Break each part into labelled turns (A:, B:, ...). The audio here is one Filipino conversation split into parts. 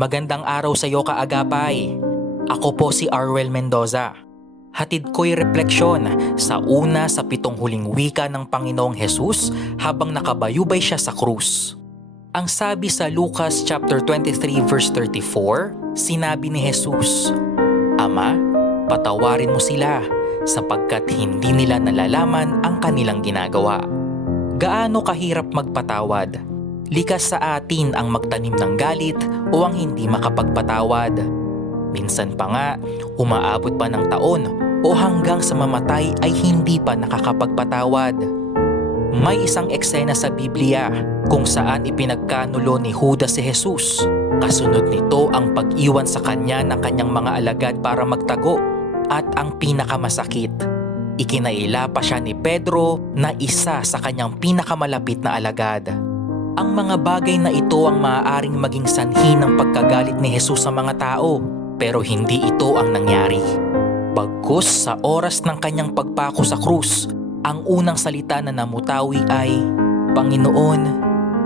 A: Magandang araw sa iyo kaagapay. Ako po si Arwel Mendoza. Hatid ko'y refleksyon sa una sa pitong huling wika ng Panginoong Hesus habang nakabayubay siya sa krus. Ang sabi sa Lucas chapter 23 verse 34, sinabi ni Jesus, Ama, patawarin mo sila sapagkat hindi nila nalalaman ang kanilang ginagawa. Gaano kahirap magpatawad? Likas sa atin ang magtanim ng galit o ang hindi makapagpatawad. Minsan pa nga, umaabot pa ng taon o hanggang sa mamatay ay hindi pa nakakapagpatawad. May isang eksena sa Biblia kung saan ipinagkanulo ni Judas si Jesus. Kasunod nito ang pag-iwan sa kanya ng kanyang mga alagad para magtago at ang pinakamasakit. Ikinaila pa siya ni Pedro na isa sa kanyang pinakamalapit na alagad. Ang mga bagay na ito ang maaaring maging sanhi ng pagkagalit ni Jesus sa mga tao pero hindi ito ang nangyari. Bagkus sa oras ng kanyang pagpako sa krus, ang unang salita na namutawi ay, Panginoon,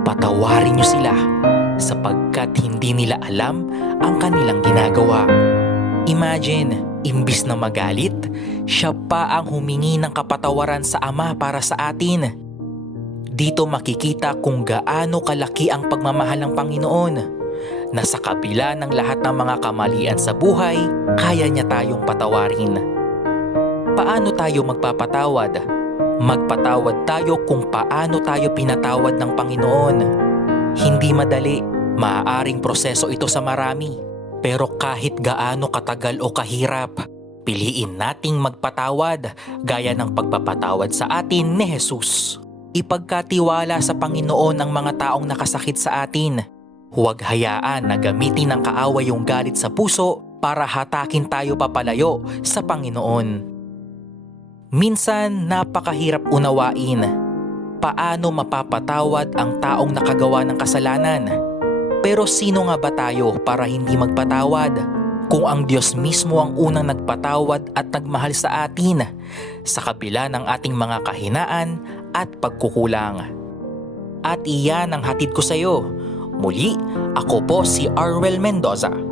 A: patawarin niyo sila sapagkat hindi nila alam ang kanilang ginagawa. Imagine, imbis na magalit, siya pa ang humingi ng kapatawaran sa Ama para sa atin. Dito makikita kung gaano kalaki ang pagmamahal ng Panginoon na sa kabila ng lahat ng mga kamalian sa buhay, kaya niya tayong patawarin. Paano tayo magpapatawad? Magpatawad tayo kung paano tayo pinatawad ng Panginoon. Hindi madali, maaaring proseso ito sa marami. Pero kahit gaano katagal o kahirap, piliin nating magpatawad gaya ng pagpapatawad sa atin ni Jesus. Ipagkatiwala sa Panginoon ang mga taong nakasakit sa atin. Huwag hayaan na gamitin ng kaaway yung galit sa puso para hatakin tayo papalayo sa Panginoon. Minsan napakahirap unawain. Paano mapapatawad ang taong nakagawa ng kasalanan? Pero sino nga ba tayo para hindi magpatawad? Kung ang Diyos mismo ang unang nagpatawad at nagmahal sa atin sa kabila ng ating mga kahinaan at pagkukulang. At iyan ang hatid ko sa iyo. Muli, ako po si Arwel Mendoza